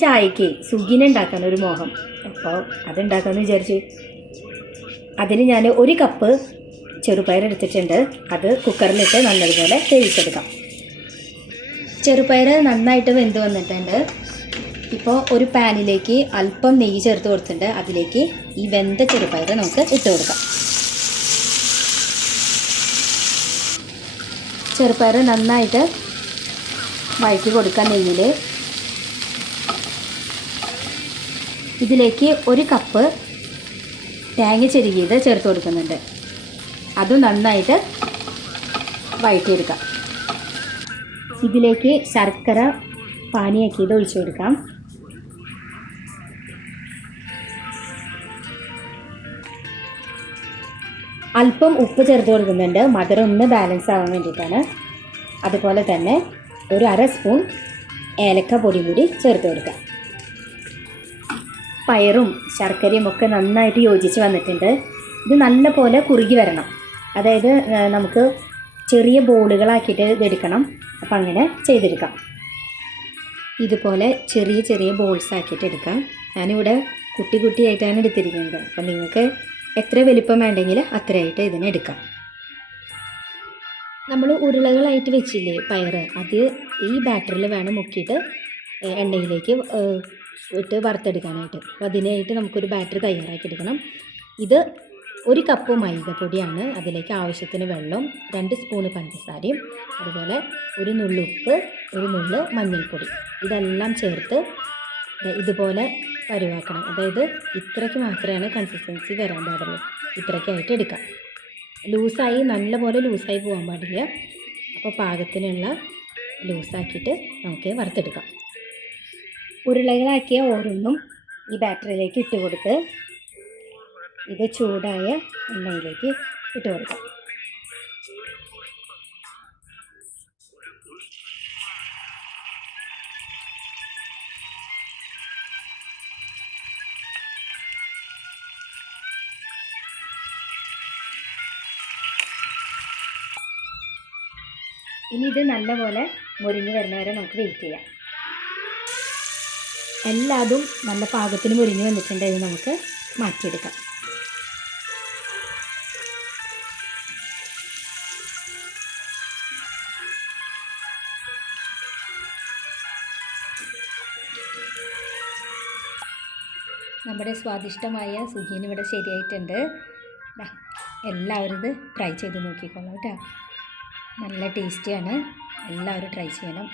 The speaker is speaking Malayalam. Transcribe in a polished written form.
ചായക്ക് സുഗിന ഉണ്ടാക്കാൻ ഒരു മോഹം. അപ്പോൾ അതുണ്ടാക്കാമെന്ന് വിചാരിച്ച് അതിന് ഞാൻ 1 കപ്പ് ചെറുപയർ എടുത്തിട്ടുണ്ട്. അത് കുക്കറിലിട്ട് നല്ലതുപോലെ വേവിച്ചെടുക്കാം. ചെറുപയർ നന്നായിട്ട് വെന്ത് വന്നിട്ടുണ്ട്. ഇപ്പോൾ ഒരു പാനിലേക്ക് അല്പം നെയ്യ് ചേർത്ത് കൊടുത്തിട്ടുണ്ട്. അതിലേക്ക് ഈ വെന്ത ചെറുപയർ നമുക്ക് ഇട്ട് കൊടുക്കാം. ചെറുപയർ നന്നായിട്ട് വഴറ്റി കൊടുക്കാം നെയ്യിൽ. ഇതിലേക്ക് 1 കപ്പ് തേങ്ങ ചെരുകിയത് ചേർത്ത് കൊടുക്കുന്നുണ്ട്. അതും നന്നായിട്ട് വഴറ്റിയെടുക്കാം. ഇതിലേക്ക് ശർക്കര പാനിയാക്കിയത് ഒഴിച്ചു കൊടുക്കാം. അല്പം ഉപ്പ് ചേർത്ത് കൊടുക്കുന്നുണ്ട്, മധുരം ഒന്ന് ബാലൻസ് ആവാൻ വേണ്ടിയിട്ടാണ്. അതുപോലെ തന്നെ ഒരു 1/2 സ്പൂൺ ഏലക്ക പൊടി കൂടി ചേർത്ത് കൊടുക്കാം. പയറും ശർക്കരയും ഒക്കെ നന്നായിട്ട് യോജിച്ച് വന്നിട്ടുണ്ട്. ഇത് നല്ല പോലെ കുറുകി വരണം. അതായത് നമുക്ക് ചെറിയ ബോളുകളാക്കിയിട്ട് ഇതെടുക്കണം. അപ്പം അങ്ങനെ ചെയ്തെടുക്കാം. ഇതുപോലെ ചെറിയ ചെറിയ ബോൾസ് ആക്കിയിട്ട് എടുക്കാം. ഞാനിവിടെ കുട്ടി കുട്ടിയായിട്ടാണ് എടുത്തിരിക്കുന്നത്. അപ്പം നിങ്ങൾക്ക് എത്ര വലിപ്പം വേണ്ടെങ്കിൽ അത്രയായിട്ട് ഇതിനെ എടുക്കാം. നമ്മൾ ഉരുളകളായിട്ട് വെച്ചില്ലേ പയർ, അത് ഈ ബാറ്ററിൽ വേണം മുക്കിയിട്ട് എണ്ണയിലേക്ക് ഇട്ട് വറുത്തെടുക്കാനായിട്ട്. അപ്പോൾ അതിനായിട്ട് നമുക്കൊരു ബാറ്ററി തയ്യാറാക്കി എടുക്കണം. ഇത് 1 കപ്പ് മൈദപ്പൊടിയാണ്. അതിലേക്ക് ആവശ്യത്തിന് വെള്ളം, 2 സ്പൂണ് പഞ്ചസാരയും, അതുപോലെ 1 നുള്ളു ഉപ്പ്, 1 നുള്ളു മഞ്ഞൾപ്പൊടി, ഇതെല്ലാം ചേർത്ത് ഇതുപോലെ പരുവാക്കണം. അതായത് ഇത്രയ്ക്ക് മാത്രമേ കൺസിസ്റ്റൻസി വരാൻ പാടുള്ളൂ. ഇത്രയ്ക്കായിട്ട് എടുക്കാം. ലൂസായി നല്ലപോലെ ലൂസായി പോകാൻ പാടില്ല. അപ്പോൾ പാകത്തിനുള്ള ലൂസാക്കിയിട്ട് നമുക്ക് വറുത്തെടുക്കാം. ഉരുളകളാക്കിയ ഓരോന്നും ഈ ബാറ്ററിയിലേക്ക് ഇട്ട് കൊടുത്ത് ഇത് ചൂടായ എണ്ണയിലേക്ക് ഇട്ട് കൊടുക്കാം. ഇനി ഇത് നല്ലപോലെ മുരിഞ്ഞ് വരുന്ന വരെ നമുക്ക് വെയിറ്റ് ചെയ്യാം. എല്ലാതും നല്ല പാകത്തിന് മുരിഞ്ഞ് വന്നിട്ടുണ്ട്. ഇത് നമുക്ക് മാറ്റിയെടുക്കാം. നമ്മുടെ സ്വാദിഷ്ടമായ സുഗിയൻ ഇവിടെ ശരിയായിട്ടുണ്ട്. എല്ലാവരും ഇത് ട്രൈ ചെയ്ത് നോക്കിക്കോളാം കേട്ടോ. നല്ല ടേസ്റ്റിയാണ്. എല്ലാവരും ട്രൈ ചെയ്യണം.